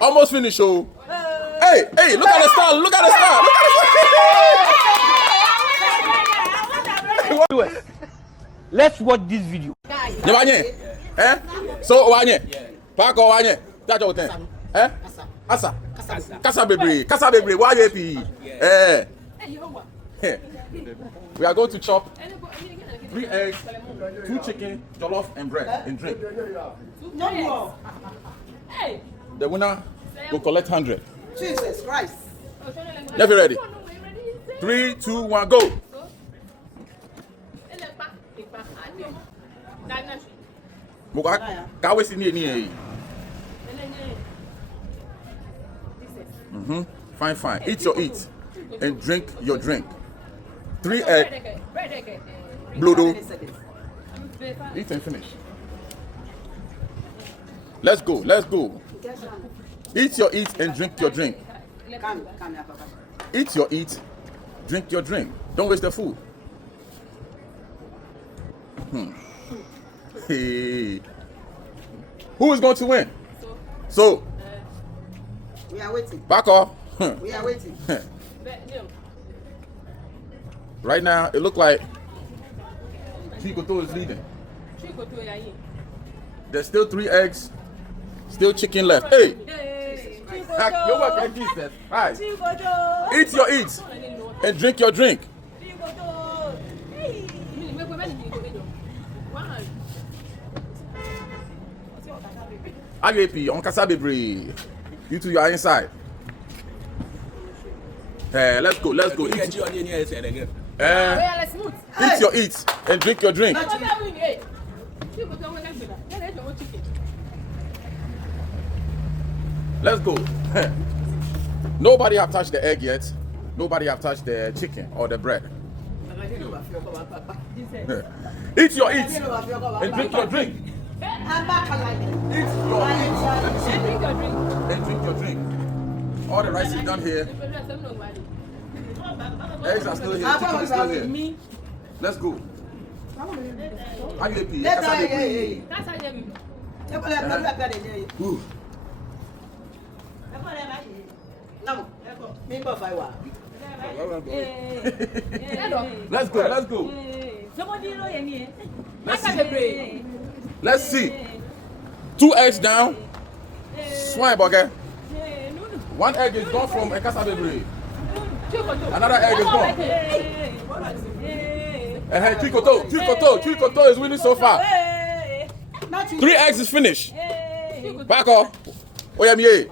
Almost finished, oh. Hey, look at the star. Look at the star. Let's watch this video. So, wanye. Pako wanye. That's all thing. Asa. Kasa bebre. Why you we are going to chop 3 eggs, 2 chicken, jollof, and bread and drink. The winner will collect 100. Jesus Christ. Let's be ready. 3, 2, 1, go. Fine. Eat your eat and drink your drink. 3 egg. Blodo. Eat and finish. Let's go. Eat your eat and drink your drink. Eat your eat, drink your drink. Don't waste the food. Hey. Who is going to win? So We are waiting. back off. We are waiting. Right now, it looks like Chikoto is leading. There's still 3 eggs, still chicken left. Hey! You're working Jesus. Right. Eat your eat and drink your drink. IAP on Kasa Bebre. You two, you are inside. Let's go. Eat your eat and drink your drink. Let's go. Nobody have touched the egg yet. Nobody have touched the chicken or the bread. Eat your eat and drink your drink. Eat your eat and drink your drink. All the rice is done here. Eggs are still here. Chicken is still here. Let's go. IAP. Let's go. Let's see. 2 eggs down. Swine burger. 1 egg is gone from Ekasa Bebre. Another egg is gone. Chikoto is winning so far. 3 eggs is finished. Back off. Oyamiye.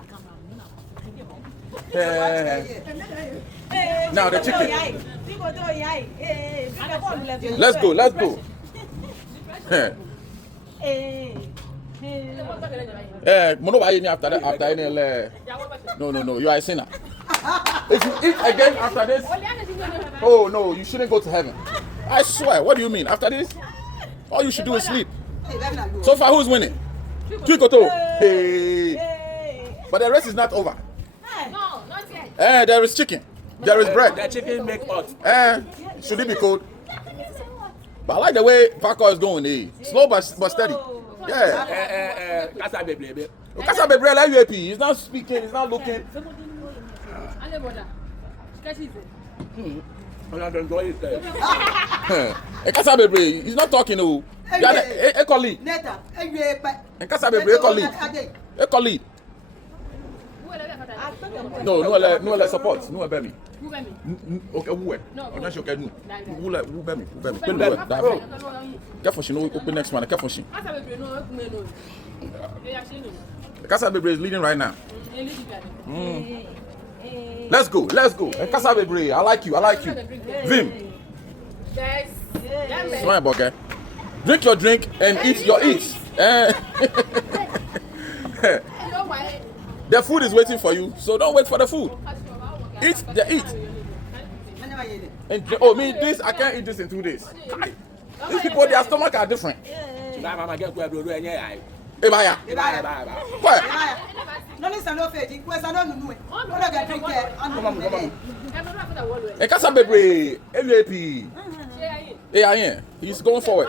Now the chicken. Let's go. No, you are a sinner. If you eat again after this, oh no, you shouldn't go to heaven. I swear. What do you mean? After this, all you should do is sleep. So far, who's winning? Chikoto. Hey. But the rest is not over. No, not yet. There is chicken. There is bread. The chicken make hot. Should it be cold? But I like the way Paco is going. Slow but steady. Yeah. Kasa Bebre. Kasa Bebre like UAP. He's not speaking. He's not looking. Kasa Bebre. He's not talking. No. Ekoli. Kasa Bebre. Ekoli. No support. No Bemi. Okay, who? No, she okay. Who Bemi? Careful, she no open next one. Careful, she. Kasa Bebre is leading right now. Let's go. Kasa Bebre, I like you. Vim. Yes. Smile, okay. Drink your drink and eat your eat. The food is waiting for you, so don't wait for the food. Eat the eat. And this I can't eat this in 2 days. These people, their stomach are different. Ebaya. What? Kasa Bebre, MVP. He's going forward.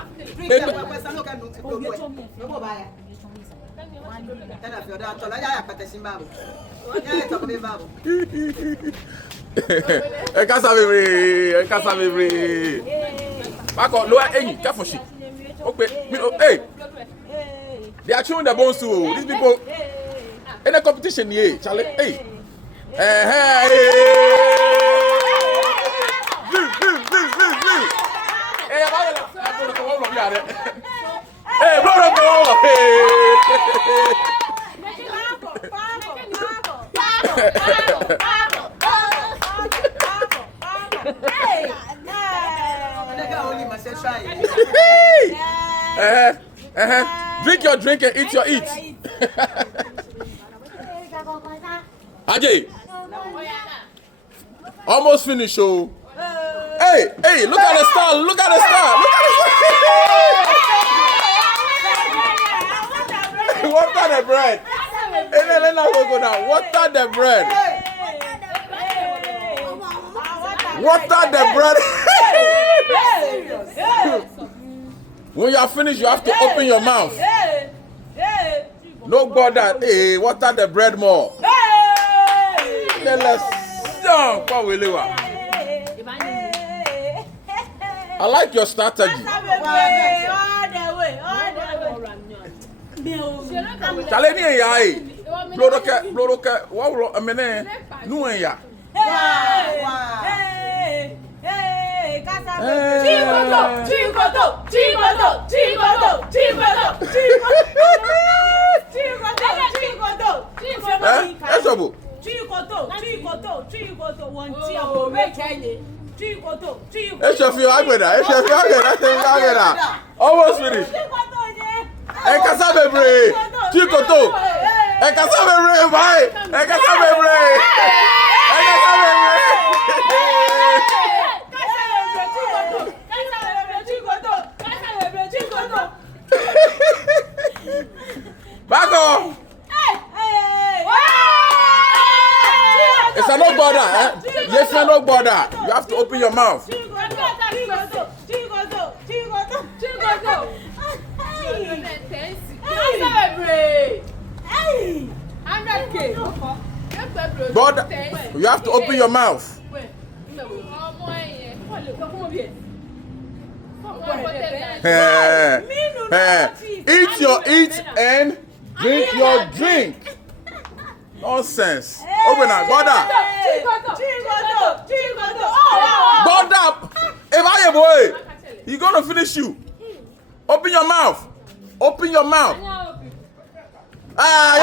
Hey, they are chewing the bones too. These people in a competition here, Charlie. Hey, Hey, brother, go! Drink your drink and eat your eat. Ajay, almost finished, oh. Hey, look at the star, look at the star, look at the star. Water the bread. Water the bread. Water the bread. When you are finished, you have to open your mouth. No bother. Hey, water the bread more. I like your strategy. Chaleni ya eh. Blodoke, wa amene nu ya. Almost finished. Back off. It's a no border, eh? Yes, no border. You have to open your mouth. Border. You have to open your mouth. Eat your eat and drink your drink. Nonsense. Open up, border. Border. If I am boy, he's gonna finish you. Open your mouth. Open your mouth. Ah,